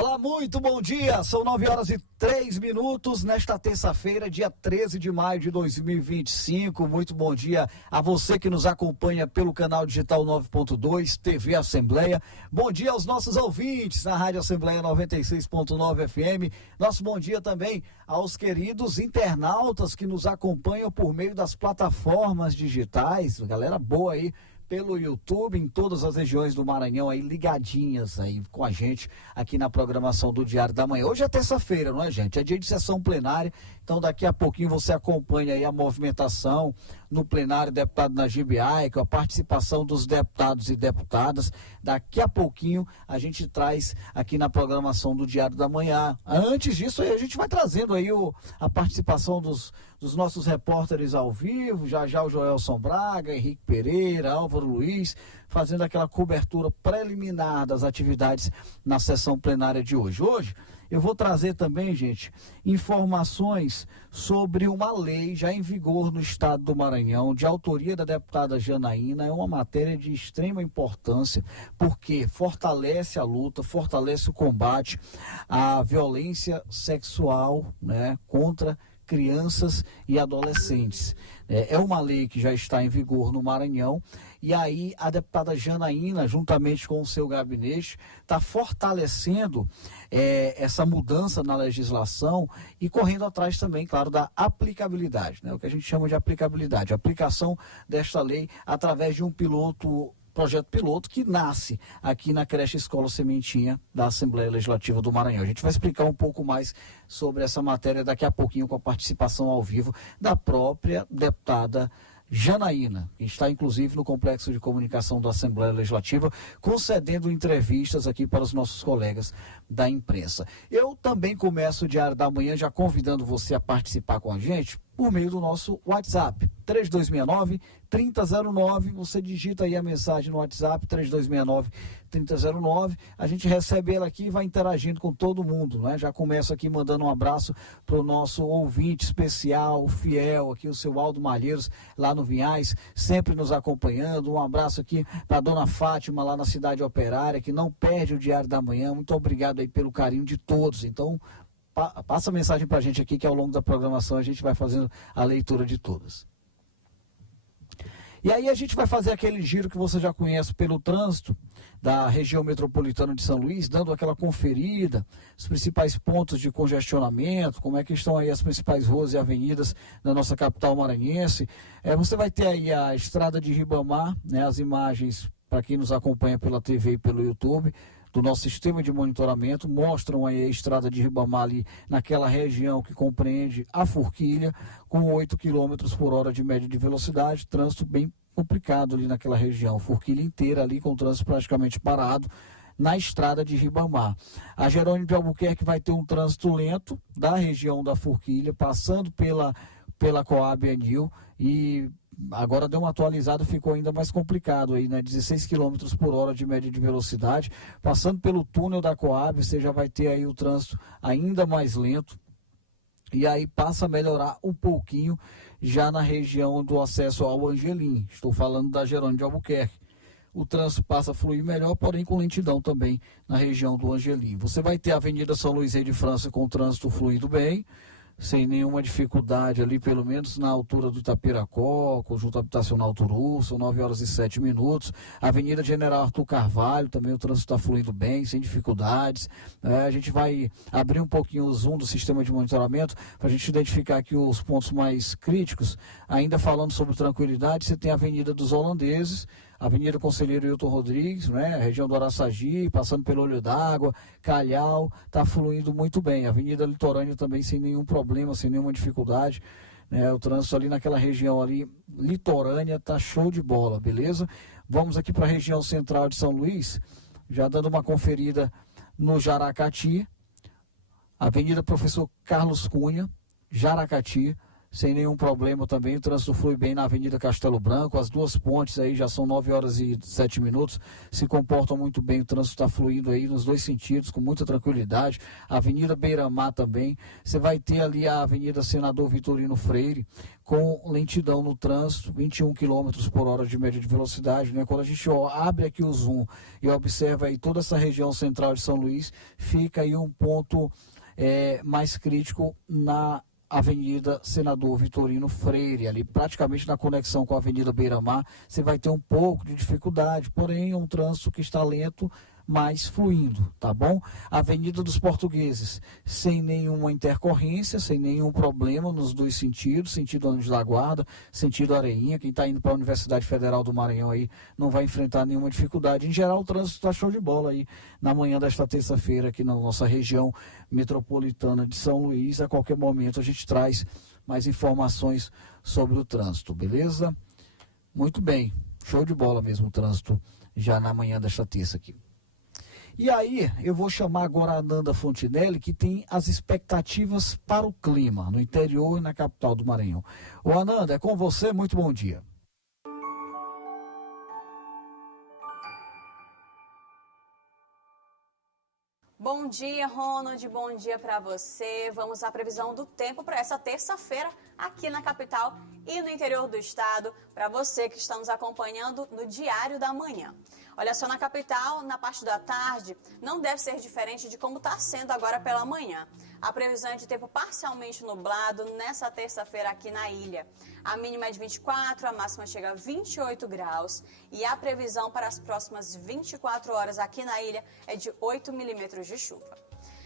Olá, muito bom dia, são 9h03 nesta terça-feira, dia 13 de maio de 2025, muito bom dia a você que nos acompanha pelo canal digital 9.2, TV Assembleia, bom dia aos nossos ouvintes na Rádio Assembleia 96.9 FM, nosso bom dia também aos queridos internautas que nos acompanham por meio das plataformas digitais, galera boa aí, pelo YouTube, em todas as regiões do Maranhão, aí ligadinhas aí com a gente aqui na programação do Diário da Manhã. Hoje é terça-feira, não é, gente? É dia de sessão plenária, então daqui a pouquinho você acompanha aí a movimentação no plenário, deputado Najib Aique, a participação dos deputados e deputadas. Daqui a pouquinho a gente traz aqui na programação do Diário da Manhã. Antes disso, aí a gente vai trazendo aí a participação dos nossos repórteres ao vivo, já o Joelson Braga, Henrique Pereira, Álvaro Luiz, fazendo aquela cobertura preliminar das atividades na sessão plenária de hoje. Hoje eu vou trazer também, gente, informações sobre uma lei já em vigor no estado do Maranhão, de autoria da deputada Janaína. É uma matéria de extrema importância, porque fortalece a luta, fortalece o combate à violência sexual, né, contra crianças e adolescentes. É uma lei que já está em vigor no Maranhão, e aí a deputada Janaína, juntamente com o seu gabinete, está fortalecendo essa mudança na legislação e correndo atrás também, claro, da aplicabilidade, né? O que a gente chama de aplicabilidade, a aplicação desta lei através de um projeto piloto que nasce aqui na creche Escola Sementinha da Assembleia Legislativa do Maranhão. A gente vai explicar um pouco mais sobre essa matéria daqui a pouquinho com a participação ao vivo da própria deputada Janaína, que está inclusive no Complexo de Comunicação da Assembleia Legislativa, concedendo entrevistas aqui para os nossos colegas da imprensa. Eu também começo o Diário da Manhã já convidando você a participar com a gente por meio do nosso WhatsApp, 3269-3009, você digita aí a mensagem no WhatsApp, 3269-3009, a gente recebe ela aqui e vai interagindo com todo mundo, né? Já começo aqui mandando um abraço para o nosso ouvinte especial, fiel, aqui o seu Aldo Malheiros, lá no Vinhais, sempre nos acompanhando, um abraço aqui para a dona Fátima, lá na Cidade Operária, que não perde o Diário da Manhã, muito obrigado aí pelo carinho de todos, então passa a mensagem para a gente aqui que ao longo da programação a gente vai fazendo a leitura de todas. E aí a gente vai fazer aquele giro que você já conhece pelo trânsito da região metropolitana de São Luís, dando aquela conferida, os principais pontos de congestionamento, como é que estão aí as principais ruas e avenidas da nossa capital maranhense. Você vai ter aí a estrada de Ribamar, né, as imagens para quem nos acompanha pela TV e pelo YouTube, do nosso sistema de monitoramento, mostram aí a estrada de Ribamar ali naquela região que compreende a Forquilha, com 8 km por hora de média de velocidade, trânsito bem complicado ali naquela região, Forquilha inteira ali com o trânsito praticamente parado na estrada de Ribamar. A Jerônimo de Albuquerque vai ter um trânsito lento da região da Forquilha, passando pela Coab Anil, e agora deu uma atualizada, ficou ainda mais complicado aí, né? 16 km por hora de média de velocidade, passando pelo túnel da Coab, você já vai ter aí o trânsito ainda mais lento, e aí passa a melhorar um pouquinho já na região do acesso ao Angelim. Estou falando da Jerônimo de Albuquerque. O trânsito passa a fluir melhor, porém com lentidão também na região do Angelim. Você vai ter a Avenida São Luís de França com o trânsito fluindo bem, sem nenhuma dificuldade ali, pelo menos na altura do Itapiracó, conjunto habitacional Turu, são 9h07. Avenida General Arthur Carvalho, também o trânsito está fluindo bem, sem dificuldades. A gente vai abrir um pouquinho o zoom do sistema de monitoramento para a gente identificar aqui os pontos mais críticos. Ainda falando sobre tranquilidade, você tem a Avenida dos Holandeses, Avenida Conselheiro Hilton Rodrigues, né, região do Araçagi, passando pelo Olho d'Água, Calhau, está fluindo muito bem. Avenida Litorânea também sem nenhum problema, sem nenhuma dificuldade, né, o trânsito ali naquela região ali, litorânea, está show de bola, beleza? Vamos aqui para a região central de São Luís, já dando uma conferida no Jaracati, Avenida Professor Carlos Cunha, Jaracati, sem nenhum problema também. O trânsito flui bem na Avenida Castelo Branco, as duas pontes aí já são 9 horas e 7 minutos, se comportam muito bem, o trânsito está fluindo aí nos dois sentidos, com muita tranquilidade. A Avenida Beira-Mar também, você vai ter ali a Avenida Senador Vitorino Freire, com lentidão no trânsito, 21 km por hora de média de velocidade, né? Quando a gente abre aqui o zoom e observa aí toda essa região central de São Luís, fica aí um ponto mais crítico na Avenida Senador Vitorino Freire, ali praticamente na conexão com a Avenida Beira-Mar, você vai ter um pouco de dificuldade, porém é um trânsito que está lento, mas fluindo, tá bom? Avenida dos Portugueses, sem nenhuma intercorrência, sem nenhum problema nos dois sentidos, sentido Anjos da Guarda, sentido Areinha, quem está indo para a Universidade Federal do Maranhão aí não vai enfrentar nenhuma dificuldade. Em geral, o trânsito está show de bola aí na manhã desta terça-feira aqui na nossa região metropolitana de São Luís. A qualquer momento a gente traz mais informações sobre o trânsito, beleza? Muito bem, show de bola mesmo o trânsito já na manhã desta terça aqui. E aí, eu vou chamar agora a Nanda Fontinelli, que tem as expectativas para o clima no interior e na capital do Maranhão. Ô Ananda, é com você, muito bom dia. Bom dia, Ronald, bom dia para você. Vamos à previsão do tempo para essa terça-feira aqui na capital e no interior do estado, para você que está nos acompanhando no Diário da Manhã. Olha só, na capital, na parte da tarde, não deve ser diferente de como está sendo agora pela manhã. A previsão é de tempo parcialmente nublado nessa terça-feira aqui na ilha. A mínima é de 24, a máxima chega a 28 graus. E a previsão para as próximas 24 horas aqui na ilha é de 8 milímetros de chuva.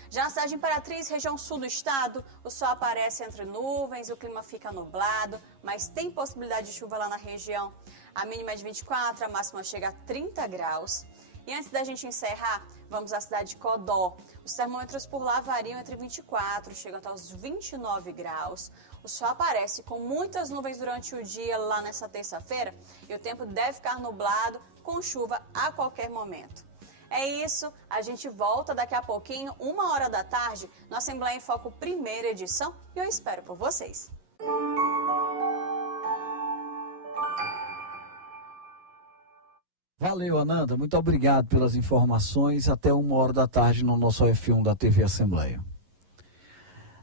Já na cidade de Imperatriz, região sul do estado, o sol aparece entre nuvens, o clima fica nublado, mas tem possibilidade de chuva lá na região. A mínima é de 24, a máxima chega a 30 graus. E antes da gente encerrar, vamos à cidade de Codó. Os termômetros por lá variam entre 24, chegam até os 29 graus. O sol aparece com muitas nuvens durante o dia lá nessa terça-feira e o tempo deve ficar nublado, com chuva a qualquer momento. É isso, a gente volta daqui a pouquinho, 1h da tarde, no Assembleia em Foco, primeira edição, e eu espero por vocês. Valeu, Ananda, muito obrigado pelas informações. Até 1h da tarde no nosso F1 da TV Assembleia.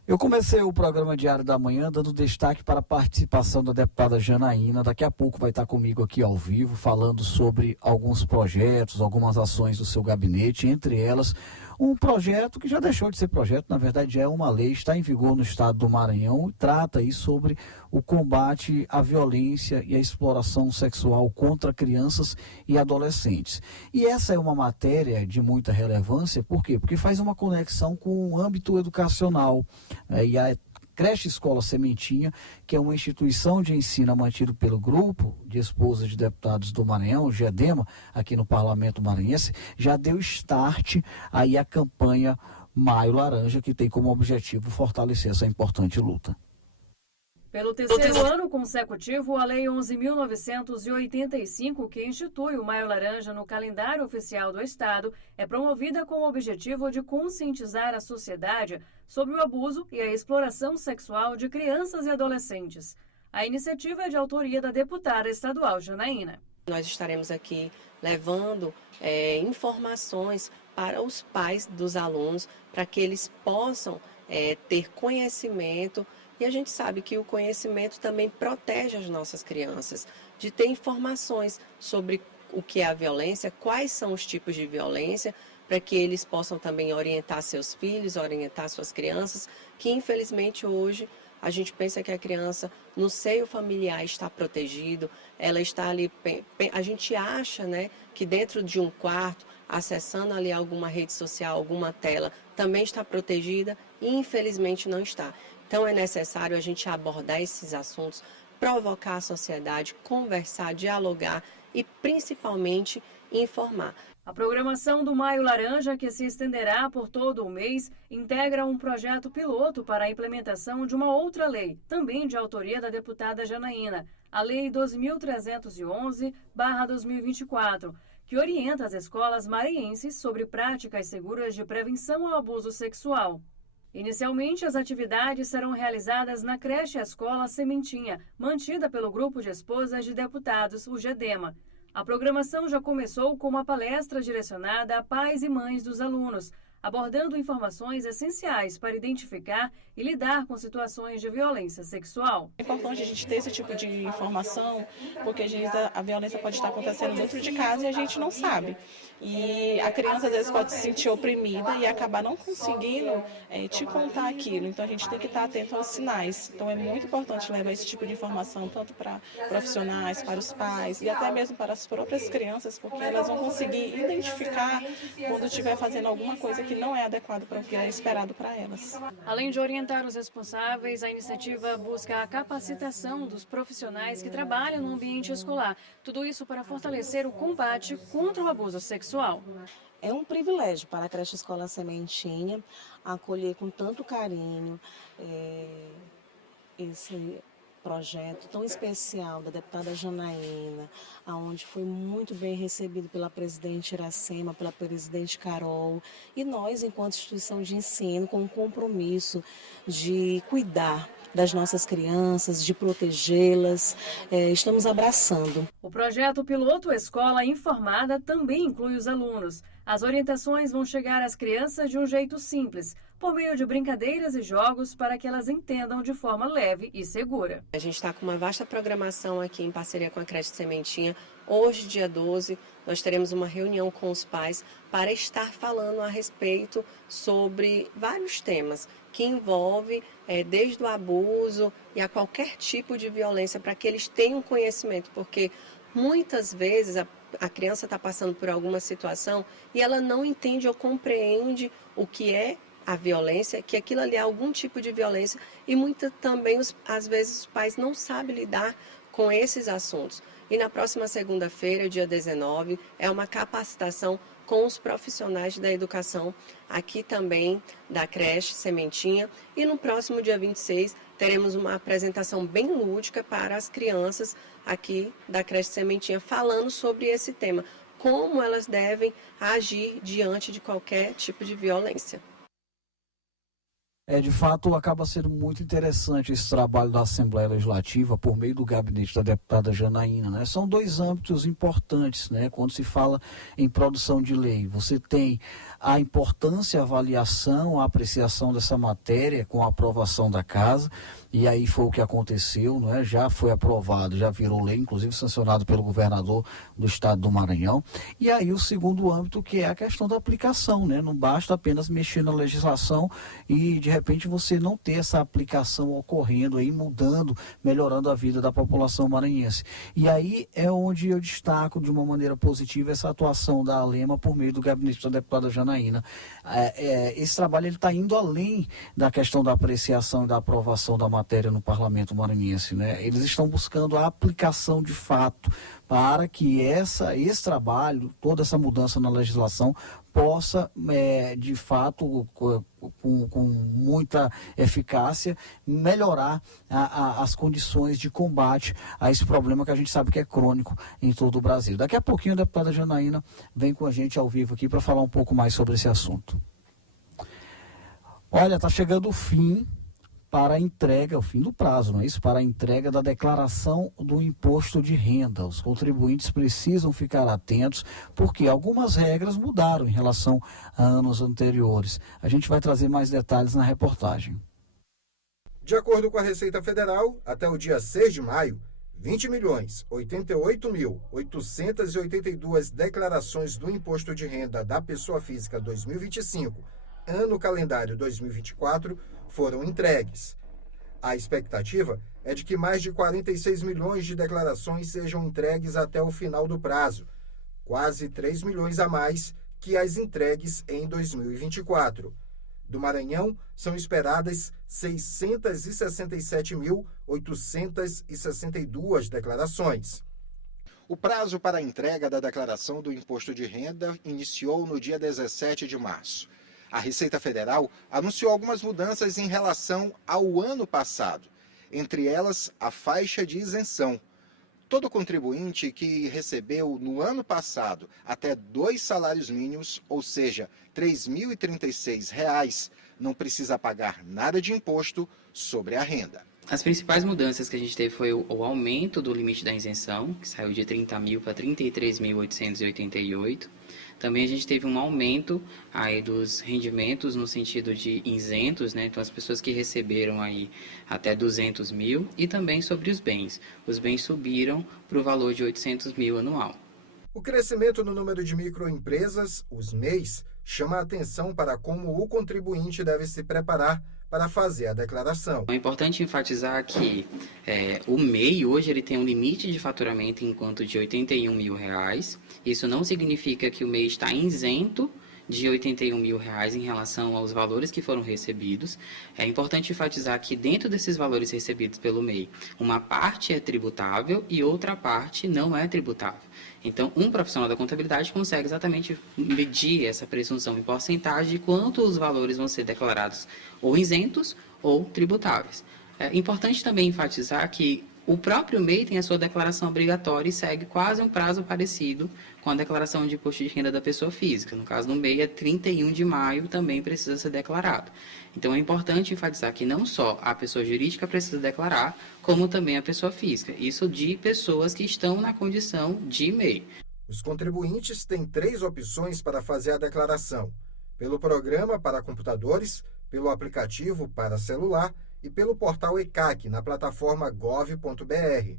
Eu comecei o programa Diário da Manhã dando destaque para a participação da deputada Janaína. Daqui a pouco vai estar comigo aqui ao vivo, falando sobre alguns projetos, algumas ações do seu gabinete, entre elas um projeto que já deixou de ser projeto, na verdade já é uma lei, está em vigor no estado do Maranhão e trata aí sobre o combate à violência e à exploração sexual contra crianças e adolescentes. E essa é uma matéria de muita relevância, por quê? Porque faz uma conexão com o âmbito educacional, e a Creche Escola Sementinha, que é uma instituição de ensino mantida pelo grupo de esposas de deputados do Maranhão, o GEDEMA, aqui no Parlamento Maranhense, já deu start aí a campanha Maio Laranja, que tem como objetivo fortalecer essa importante luta. Pelo terceiro ano consecutivo, a Lei 11.985, que institui o Maio Laranja no calendário oficial do Estado, é promovida com o objetivo de conscientizar a sociedade sobre o abuso e a exploração sexual de crianças e adolescentes. A iniciativa é de autoria da deputada estadual Janaína. Nós estaremos aqui levando informações para os pais dos alunos, para que eles possam ter conhecimento. E a gente sabe que o conhecimento também protege as nossas crianças, de ter informações sobre o que é a violência, quais são os tipos de violência, para que eles possam também orientar seus filhos, orientar suas crianças, que infelizmente hoje a gente pensa que a criança no seio familiar está protegido, ela está ali, a gente acha, né, que dentro de um quarto, acessando ali alguma rede social, alguma tela, também está protegida e infelizmente não está. Então é necessário a gente abordar esses assuntos, provocar a sociedade, conversar, dialogar e principalmente informar. A programação do Maio Laranja, que se estenderá por todo o mês, integra um projeto piloto para a implementação de uma outra lei, também de autoria da deputada Janaína, a Lei 2.311/2024, que orienta as escolas maranhenses sobre práticas seguras de prevenção ao abuso sexual. Inicialmente, as atividades serão realizadas na creche Escola Sementinha, mantida pelo Grupo de Esposas de Deputados, o GEDEMA. A programação já começou com uma palestra direcionada a pais e mães dos alunos, abordando informações essenciais para identificar e lidar com situações de violência sexual. É importante a gente ter esse tipo de informação, porque às vezes a violência pode estar acontecendo dentro de casa e a gente não sabe. E a criança às vezes pode se sentir oprimida e acabar não conseguindo te contar aquilo. Então a gente tem que estar atento aos sinais. Então é muito importante levar esse tipo de informação tanto para profissionais, para os pais e até mesmo para as próprias crianças, porque elas vão conseguir identificar quando estiver fazendo alguma coisa que não é adequado para o que é esperado para elas. Além de orientar os responsáveis, a iniciativa busca a capacitação dos profissionais que trabalham no ambiente escolar. Tudo isso para fortalecer o combate contra o abuso sexual. É um privilégio para a creche Escola Sementinha acolher com tanto carinho esse projeto tão especial da deputada Janaína, onde foi muito bem recebido pela presidente Iracema, pela presidente Carol, e nós, enquanto instituição de ensino, com o compromisso de cuidar das nossas crianças, de protegê-las, estamos abraçando. O projeto piloto Escola Informada também inclui os alunos. As orientações vão chegar às crianças de um jeito simples, por meio de brincadeiras e jogos para que elas entendam de forma leve e segura. A gente está com uma vasta programação aqui em parceria com a creche Sementinha. Hoje, dia 12, nós teremos uma reunião com os pais para estar falando a respeito sobre vários temas que envolvem desde o abuso e a qualquer tipo de violência, para que eles tenham conhecimento, porque muitas vezes a criança está passando por alguma situação e ela não entende ou compreende o que é a violência, que aquilo ali é algum tipo de violência, e também, às vezes, os pais não sabem lidar com esses assuntos. E na próxima segunda-feira, dia 19, é uma capacitação com os profissionais da educação, aqui também da creche Sementinha. E no próximo dia 26, teremos uma apresentação bem lúdica para as crianças aqui da creche Sementinha, falando sobre esse tema, como elas devem agir diante de qualquer tipo de violência. De fato, acaba sendo muito interessante esse trabalho da Assembleia Legislativa por meio do gabinete da deputada Janaína, né? São dois âmbitos importantes, né? Quando se fala em produção de lei. Você tem a importância, a avaliação, a apreciação dessa matéria com a aprovação da casa, e aí foi o que aconteceu, não é? Já foi aprovado, já virou lei, inclusive sancionado pelo governador do estado do Maranhão. E aí o segundo âmbito, que é a questão da aplicação, né? Não basta apenas mexer na legislação e de repente você não ter essa aplicação ocorrendo aí, mudando, melhorando a vida da população maranhense. E aí é onde eu destaco de uma maneira positiva essa atuação da ALEMA por meio do gabinete da deputada Janaína. Esse trabalho está indo além da questão da apreciação e da aprovação da matéria no parlamento maranhense, né? Eles estão buscando a aplicação de fato para que esse trabalho, toda essa mudança na legislação possa, de fato, com muita eficácia, melhorar as condições de combate a esse problema que a gente sabe que é crônico em todo o Brasil. Daqui a pouquinho a deputada Janaína vem com a gente ao vivo aqui para falar um pouco mais sobre esse assunto. Olha, está chegando o fim para a entrega, o fim do prazo, não é isso? Para a entrega da declaração do imposto de renda. Os contribuintes precisam ficar atentos, porque algumas regras mudaram em relação a anos anteriores. A gente vai trazer mais detalhes na reportagem. De acordo com a Receita Federal, até o dia 6 de maio, 20.088.882 declarações do imposto de renda da pessoa física 2025, ano calendário 2024, foram entregues. A expectativa é de que mais de 46 milhões de declarações sejam entregues até o final do prazo, quase 3 milhões a mais que as entregues em 2024. Do Maranhão, são esperadas 667.862 declarações. O prazo para a entrega da declaração do imposto de renda iniciou no dia 17 de março. A Receita Federal anunciou algumas mudanças em relação ao ano passado, entre elas a faixa de isenção. Todo contribuinte que recebeu no ano passado até 2 salários mínimos, ou seja, R$ 3.036, não precisa pagar nada de imposto sobre a renda. As principais mudanças que a gente teve foi o aumento do limite da isenção, que saiu de 30 mil para 33.888. Também a gente teve um aumento aí dos rendimentos no sentido de isentos, né? Então as pessoas que receberam aí até 200 mil, e também sobre os bens. Os bens subiram para o valor de 800 mil anual. O crescimento no número de microempresas, os MEIs, chama a atenção para como o contribuinte deve se preparar para fazer a declaração. É importante enfatizar que o MEI hoje ele tem um limite de faturamento enquanto de R$ 81 mil. Isso não significa que o MEI está isento de R$ 81 mil em relação aos valores que foram recebidos. É importante enfatizar que dentro desses valores recebidos pelo MEI, uma parte é tributável e outra parte não é tributável. Então, um profissional da contabilidade consegue exatamente medir essa presunção em porcentagem de quanto os valores vão ser declarados ou isentos ou tributáveis. É importante também enfatizar que o próprio MEI tem a sua declaração obrigatória e segue quase um prazo parecido com a declaração de imposto de renda da pessoa física. No caso do MEI, é 31 de maio, também precisa ser declarado. Então, é importante enfatizar que não só a pessoa jurídica precisa declarar, como também a pessoa física. Isso de pessoas que estão na condição de MEI. Os contribuintes têm 3 opções para fazer a declaração: pelo programa para computadores, pelo aplicativo para celular e pelo portal ECAC na plataforma gov.br.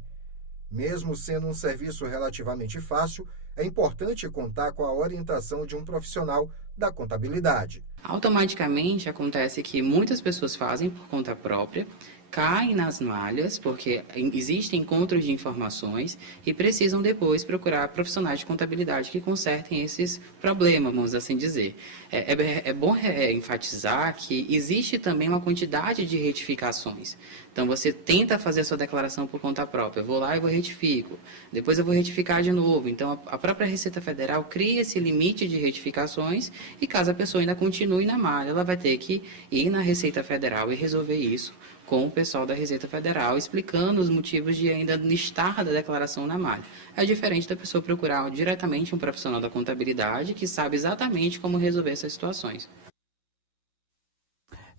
Mesmo sendo um serviço relativamente fácil, é importante contar com a orientação de um profissional da contabilidade. Automaticamente acontece que muitas pessoas fazem por conta própria, caem nas malhas, porque existem encontros de informações e precisam depois procurar profissionais de contabilidade que consertem esses problemas, vamos assim dizer. É bom enfatizar que existe também uma quantidade de retificações. Então, você tenta fazer a sua declaração por conta própria. Eu vou lá e vou retifico. Depois eu vou retificar de novo. Então, a própria Receita Federal cria esse limite de retificações e caso a pessoa ainda continue na malha, ela vai ter que ir na Receita Federal e resolver isso com o pessoal da Receita Federal, explicando os motivos de ainda estar da declaração na malha. É diferente da pessoa procurar diretamente um profissional da contabilidade que sabe exatamente como resolver essas situações.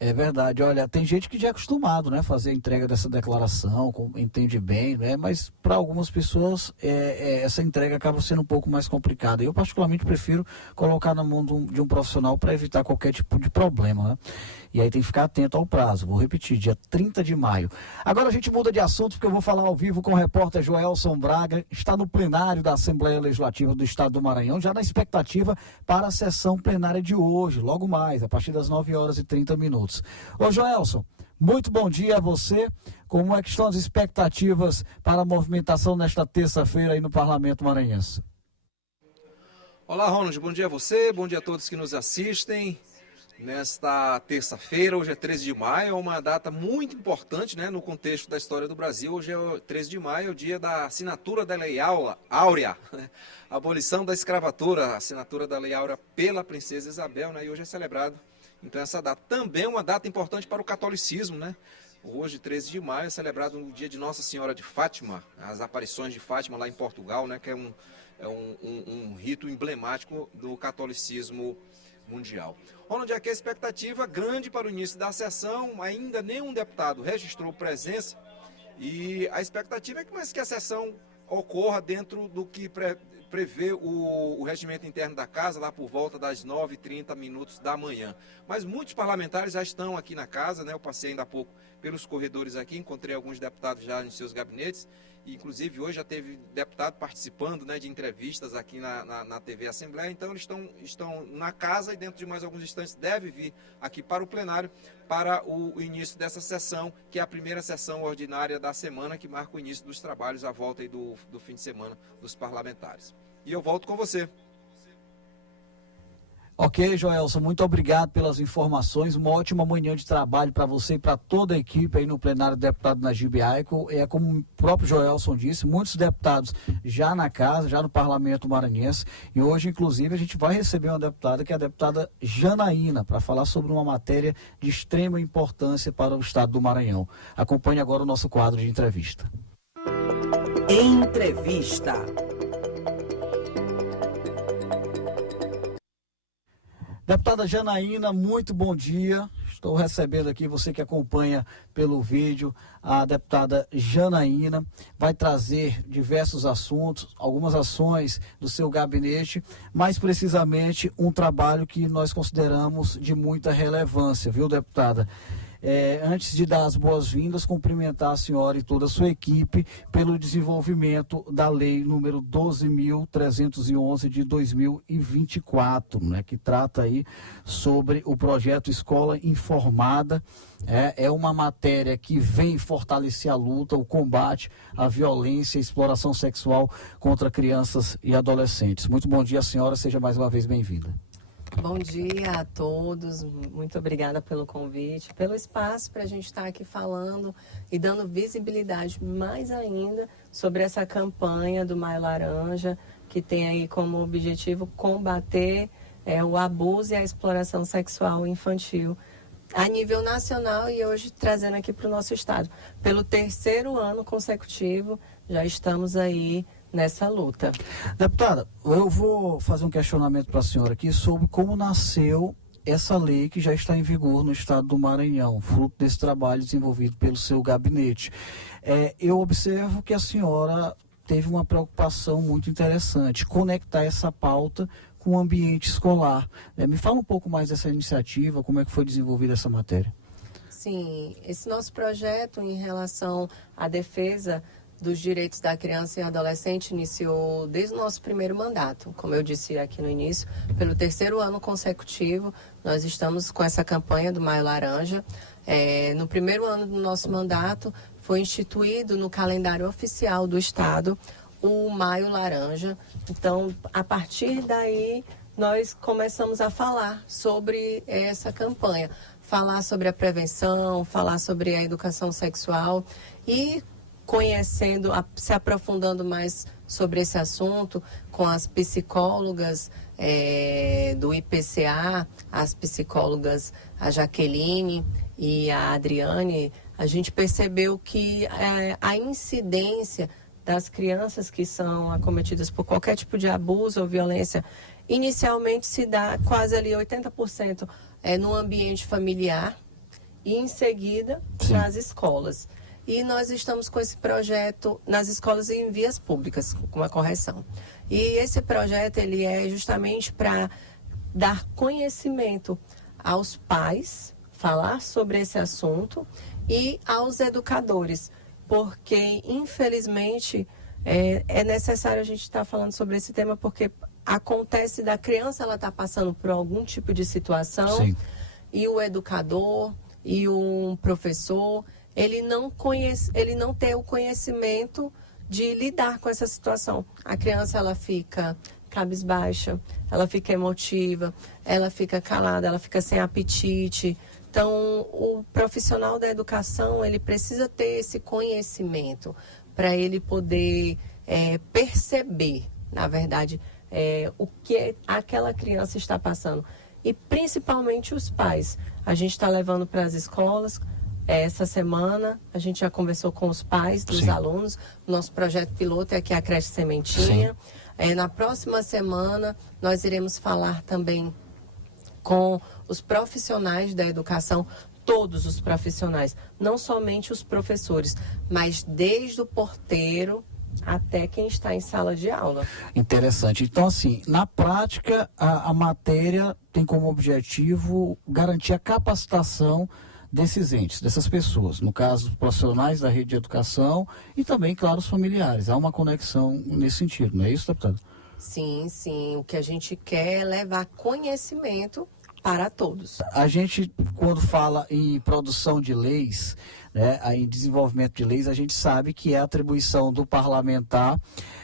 É verdade, olha, tem gente que já é acostumado, né, fazer a entrega dessa declaração, entende bem, né, mas para algumas pessoas essa entrega acaba sendo um pouco mais complicada. Eu particularmente prefiro colocar na mão de um profissional para evitar qualquer tipo de problema, né? E aí tem que ficar atento ao prazo. Vou repetir, dia 30 de maio. Agora a gente muda de assunto porque eu vou falar ao vivo com o repórter Joelson Braga. Está no plenário da Assembleia Legislativa do Estado do Maranhão, já na expectativa para a sessão plenária de hoje, logo mais, a partir das 9h30. Ô Joelson, muito bom dia a você. Como é que estão as expectativas para a movimentação nesta terça-feira aí no Parlamento Maranhense? Olá, Ronald, bom dia a você, bom dia a todos que nos assistem. Nesta terça-feira, hoje é 13 de maio, é uma data muito importante, né, no contexto da história do Brasil. Hoje é 13 de maio, é o dia da assinatura da Lei Áurea, a abolição da escravatura, a assinatura da Lei Áurea pela Princesa Isabel, né, e hoje é celebrado, então, essa data. Também é uma data importante para o catolicismo, né? Hoje, 13 de maio, é celebrado o dia de Nossa Senhora de Fátima, as aparições de Fátima lá em Portugal, né, que é um rito emblemático do catolicismo mundial. Ronald, aqui a expectativa grande para o início da sessão, ainda nenhum deputado registrou presença e a expectativa é que a sessão ocorra dentro do que prevê o regimento interno da casa, lá por volta das 9h30 da manhã. Mas muitos parlamentares já estão aqui na casa, né? Eu passei ainda há pouco pelos corredores aqui, encontrei alguns deputados já em seus gabinetes. Inclusive, hoje já teve deputado participando, né, de entrevistas aqui na TV Assembleia. Então, eles estão na casa e dentro de mais alguns instantes deve vir aqui para o plenário para o início dessa sessão, que é a primeira sessão ordinária da semana, que marca o início dos trabalhos, a volta aí do fim de semana dos parlamentares. E eu volto com você. Ok, Joelson, muito obrigado pelas informações, uma ótima manhã de trabalho para você e para toda a equipe aí no plenário do deputado Najib Aico. Como o próprio Joelson disse, muitos deputados já na casa, já no Parlamento Maranhense, e hoje, inclusive, a gente vai receber uma deputada, que é a deputada Janaína, para falar sobre uma matéria de extrema importância para o Estado do Maranhão. Acompanhe agora o nosso quadro de entrevista. Entrevista. Deputada Janaína, muito bom dia. Estou recebendo aqui, você que acompanha pelo vídeo, a deputada Janaína vai trazer diversos assuntos, algumas ações do seu gabinete, mais precisamente um trabalho que nós consideramos de muita relevância, viu, deputada? Antes de dar as boas-vindas, cumprimentar a senhora e toda a sua equipe pelo desenvolvimento da lei número 12.311 de 2024, né, que trata aí sobre o projeto Escola Informada. É uma matéria que vem fortalecer a luta, o combate à violência e exploração sexual contra crianças e adolescentes. Muito bom dia, senhora, seja mais uma vez bem-vinda. Bom dia a todos, muito obrigada pelo convite, pelo espaço para a gente estar aqui falando e dando visibilidade mais ainda sobre essa campanha do Maio Laranja, que tem aí como objetivo combater o abuso e a exploração sexual infantil a nível nacional e hoje trazendo aqui para o nosso estado. Pelo 3º ano consecutivo, já estamos aí nessa luta. Deputada, eu vou fazer um questionamento para a senhora aqui sobre como nasceu essa lei que já está em vigor no estado do Maranhão, fruto desse trabalho desenvolvido pelo seu gabinete. Eu observo que a senhora teve uma preocupação muito interessante, conectar essa pauta com o ambiente escolar. Me fala um pouco mais dessa iniciativa, como é que foi desenvolvida essa matéria? Sim, esse nosso projeto em relação à defesa dos direitos da criança e adolescente iniciou desde o nosso primeiro mandato. Como eu disse aqui no início, pelo 3º ano consecutivo, nós estamos com essa campanha do Maio Laranja. No primeiro ano do nosso mandato, foi instituído no calendário oficial do Estado o Maio Laranja. Então, a partir daí, nós começamos a falar sobre essa campanha, falar sobre a prevenção, falar sobre a educação sexual e conhecendo, se aprofundando mais sobre esse assunto com as psicólogas do IPCA, as psicólogas, a Jaqueline e a Adriane, a gente percebeu que a incidência das crianças que são acometidas por qualquer tipo de abuso ou violência, inicialmente se dá quase ali 80% no ambiente familiar e em seguida nas escolas. E nós estamos com esse projeto nas escolas e em vias públicas, com uma correção. E esse projeto, ele é justamente para dar conhecimento aos pais, falar sobre esse assunto e aos educadores, porque, infelizmente, é necessário a gente estar falando sobre esse tema, porque acontece da criança, ela está passando por algum tipo de situação. Sim. E o educador e um professor, ele não tem o conhecimento de lidar com essa situação. A criança, ela fica cabisbaixa, ela fica emotiva, ela fica calada, ela fica sem apetite. Então, o profissional da educação, ele precisa ter esse conhecimento para ele poder perceber, na verdade, o que aquela criança está passando. E principalmente os pais. A gente está levando para as escolas. Essa semana a gente já conversou com os pais dos alunos. Nosso projeto piloto é aqui a creche Sementinha. Na próxima semana nós iremos falar também com os profissionais da educação, todos os profissionais, não somente os professores, mas desde o porteiro até quem está em sala de aula. Interessante. Então, assim, na prática, a matéria tem como objetivo garantir a capacitação desses entes, dessas pessoas, no caso, profissionais da rede de educação e também, claro, os familiares. Há uma conexão nesse sentido, não é isso, deputado? Sim, sim. O que a gente quer é levar conhecimento para todos. A gente, quando fala em produção de leis, né, em desenvolvimento de leis, a gente sabe que é atribuição do parlamentar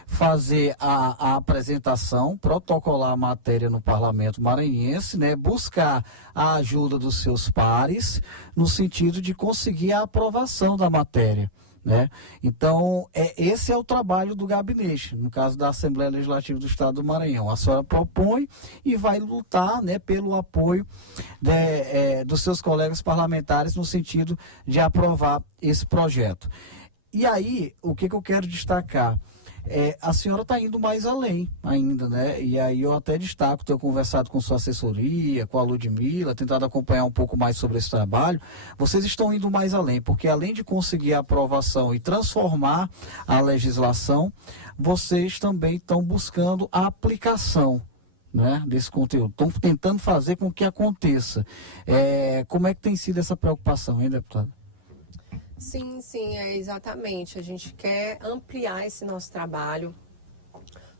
fazer a apresentação, protocolar a matéria no parlamento maranhense, né, buscar a ajuda dos seus pares no sentido de conseguir a aprovação da matéria. Né? Então, esse é o trabalho do gabinete, no caso da Assembleia Legislativa do Estado do Maranhão. A senhora propõe e vai lutar, né, pelo apoio dos seus colegas parlamentares no sentido de aprovar esse projeto. E aí, o que eu quero destacar? A senhora está indo mais além ainda, né? E aí eu até destaco, tenho conversado com sua assessoria, com a Ludmila, tentado acompanhar um pouco mais sobre esse trabalho. Vocês estão indo mais além, porque além de conseguir a aprovação e transformar a legislação, vocês também estão buscando a aplicação, né, desse conteúdo. Estão tentando fazer com que aconteça. Como é que tem sido essa preocupação, hein, deputada? Sim, exatamente. A gente quer ampliar esse nosso trabalho.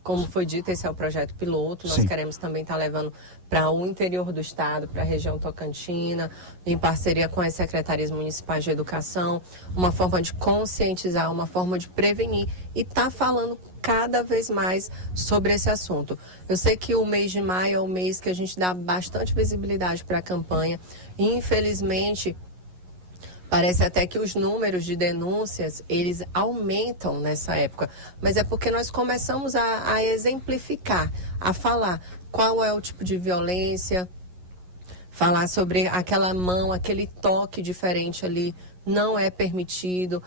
Como foi dito, esse é o projeto piloto. Nós queremos também estar levando para o interior do estado, para a região tocantina, em parceria com as secretarias municipais de educação, uma forma de conscientizar, uma forma de prevenir e estar falando cada vez mais sobre esse assunto. Eu sei que o mês de maio é o mês que a gente dá bastante visibilidade para a campanha e, infelizmente, parece até que os números de denúncias, eles aumentam nessa época. Mas é porque nós começamos a exemplificar, a falar qual é o tipo de violência, falar sobre aquela mão, aquele toque diferente ali, não é permitido,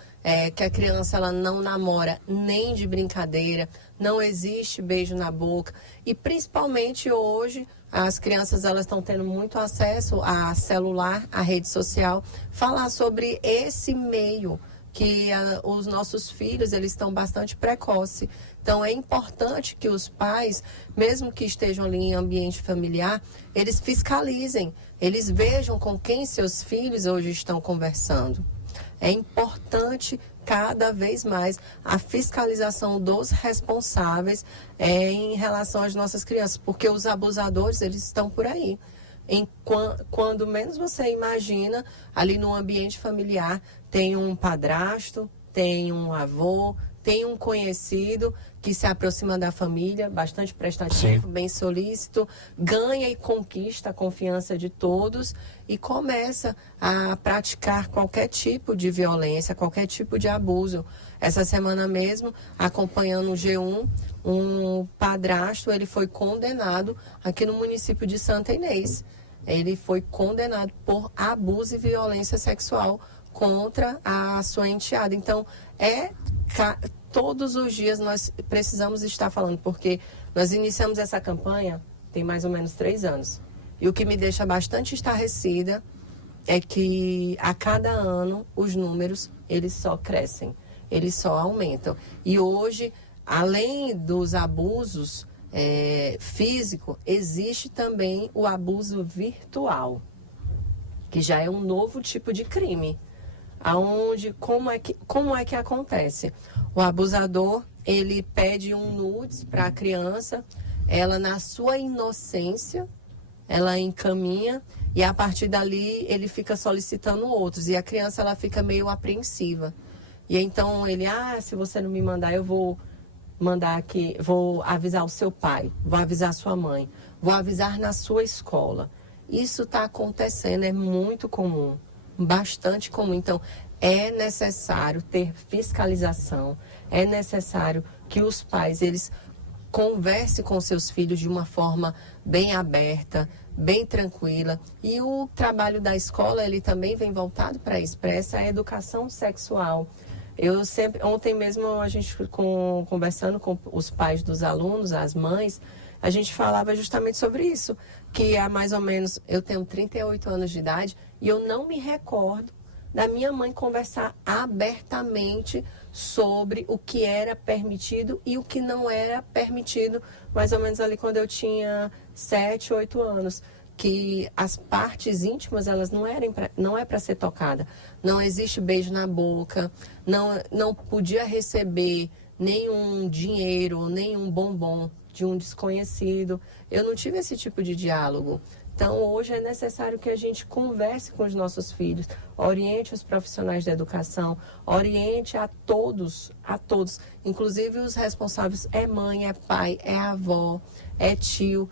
que a criança ela não namora nem de brincadeira, não existe beijo na boca. E principalmente hoje, as crianças elas estão tendo muito acesso a celular, a rede social, falar sobre esse meio que os nossos filhos eles estão bastante precoces. Então é importante que os pais, mesmo que estejam ali em ambiente familiar, eles fiscalizem, eles vejam com quem seus filhos hoje estão conversando. É importante cada vez mais a fiscalização dos responsáveis em relação às nossas crianças, porque os abusadores eles estão por aí. Quando menos você imagina, ali no ambiente familiar, tem um padrasto, tem um avô, tem um conhecido que se aproxima da família, bastante prestativo, bem solícito, ganha e conquista a confiança de todos e começa a praticar qualquer tipo de violência, qualquer tipo de abuso. Essa semana mesmo, acompanhando o G1, um padrasto, ele foi condenado aqui no município de Santa Inês. Ele foi condenado por abuso e violência sexual contra a sua enteada. Então, todos os dias nós precisamos estar falando, porque nós iniciamos essa campanha tem mais ou menos 3 anos. E o que me deixa bastante estarrecida é que a cada ano os números, eles só crescem, eles só aumentam. E hoje, além dos abusos físicos, existe também o abuso virtual, que já é um novo tipo de crime. Como é que acontece? O abusador, ele pede um nudes para a criança, ela na sua inocência, ela encaminha e a partir dali ele fica solicitando outros e a criança ela fica meio apreensiva. E então ele, se você não me mandar, eu vou mandar aqui, vou avisar o seu pai, vou avisar a sua mãe, vou avisar na sua escola. Isso está acontecendo, é muito comum. Bastante comum. Então, é necessário ter fiscalização, é necessário que os pais, eles conversem com seus filhos de uma forma bem aberta, bem tranquila. E o trabalho da escola, ele também vem voltado para isso, para essa educação sexual. Ontem mesmo, a gente conversando com os pais dos alunos, as mães, a gente falava justamente sobre isso, que há mais ou menos, eu tenho 38 anos de idade e eu não me recordo da minha mãe conversar abertamente sobre o que era permitido e o que não era permitido, mais ou menos ali quando eu tinha 7, 8 anos, que as partes íntimas, elas não é para ser tocada. Não existe beijo na boca, não podia receber nenhum dinheiro, nenhum bombom de um desconhecido. Eu não tive esse tipo de diálogo. Então, hoje é necessário que a gente converse com os nossos filhos, oriente os profissionais da educação, oriente a todos, inclusive os responsáveis, é mãe, é pai, é avó, é tio,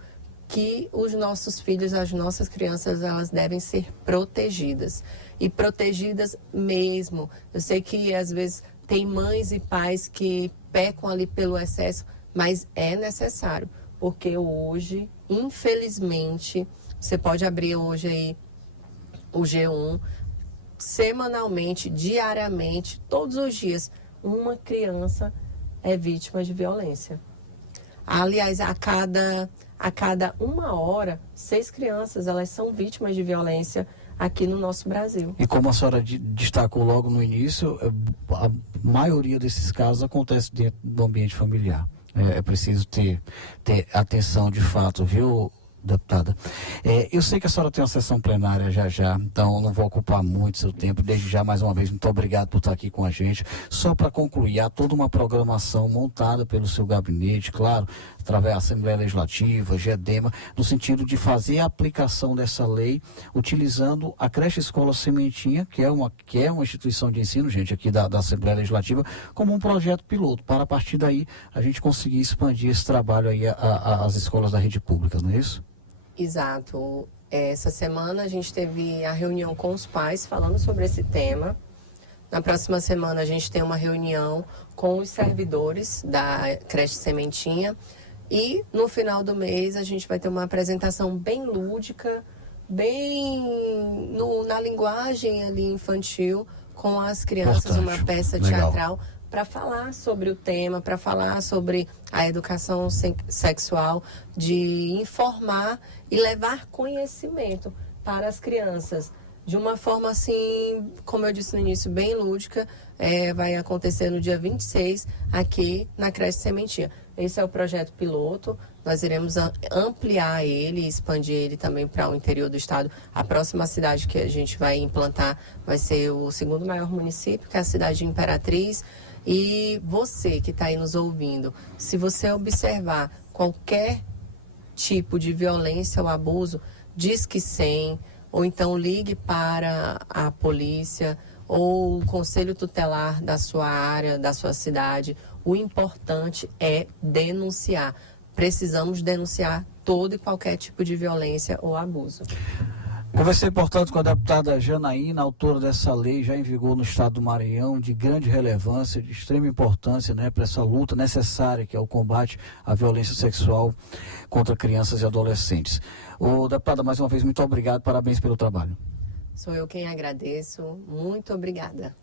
que os nossos filhos, as nossas crianças, elas devem ser protegidas. E protegidas mesmo. Eu sei que, às vezes, tem mães e pais que pecam ali pelo excesso, mas é necessário, porque hoje, infelizmente, você pode abrir hoje aí o G1, semanalmente, diariamente, todos os dias, uma criança é vítima de violência. Aliás, a cada 1 hora, 6 crianças elas são vítimas de violência aqui no nosso Brasil. E como a senhora destacou logo no início, a maioria desses casos acontece dentro do ambiente familiar. É preciso ter atenção de fato, viu, deputada? Eu sei que a senhora tem uma sessão plenária já, então não vou ocupar muito seu tempo. Desde já, mais uma vez, muito obrigado por estar aqui com a gente. Só para concluir, há toda uma programação montada pelo seu gabinete, claro, através da Assembleia Legislativa, GEDEMA, no sentido de fazer a aplicação dessa lei, utilizando a creche escola Sementinha, que é uma instituição de ensino, gente, aqui da Assembleia Legislativa, como um projeto piloto, para a partir daí a gente conseguir expandir esse trabalho aí às escolas da rede pública, não é isso? Exato. Essa semana a gente teve a reunião com os pais falando sobre esse tema. Na próxima semana a gente tem uma reunião com os servidores da creche Sementinha. E no final do mês a gente vai ter uma apresentação bem lúdica, bem na linguagem ali infantil, com as crianças, Importante. uma peça Legal. teatral para falar sobre o tema, para falar sobre a educação sexual, de informar e levar conhecimento para as crianças. De uma forma assim, como eu disse no início, bem lúdica, vai acontecer no dia 26 aqui na creche Sementinha. Esse é o projeto piloto, nós iremos ampliar ele, expandir ele também para o interior do estado. A próxima cidade que a gente vai implantar vai ser o 2º maior município, que é a cidade de Imperatriz. E você que está aí nos ouvindo, se você observar qualquer tipo de violência ou abuso, Disque 100, ou então ligue para a polícia ou o conselho tutelar da sua área, da sua cidade. O importante é denunciar. Precisamos denunciar todo e qualquer tipo de violência ou abuso. Conversei, portanto, com a deputada Janaína, autora dessa lei, já em vigor no estado do Maranhão, de grande relevância, de extrema importância, né, para essa luta necessária que é o combate à violência sexual contra crianças e adolescentes. Deputada, mais uma vez, muito obrigado, parabéns pelo trabalho. Sou eu quem agradeço, muito obrigada.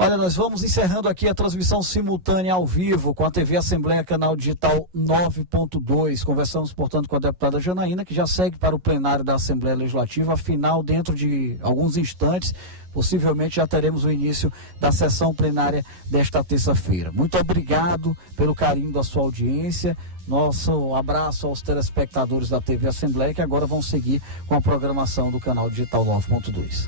Olha, nós vamos encerrando aqui a transmissão simultânea ao vivo com a TV Assembleia Canal Digital 9.2. Conversamos, portanto, com a deputada Janaína, que já segue para o plenário da Assembleia Legislativa. Afinal, dentro de alguns instantes, possivelmente já teremos o início da sessão plenária desta terça-feira. Muito obrigado pelo carinho da sua audiência. Nosso abraço aos telespectadores da TV Assembleia, que agora vão seguir com a programação do canal Digital 9.2.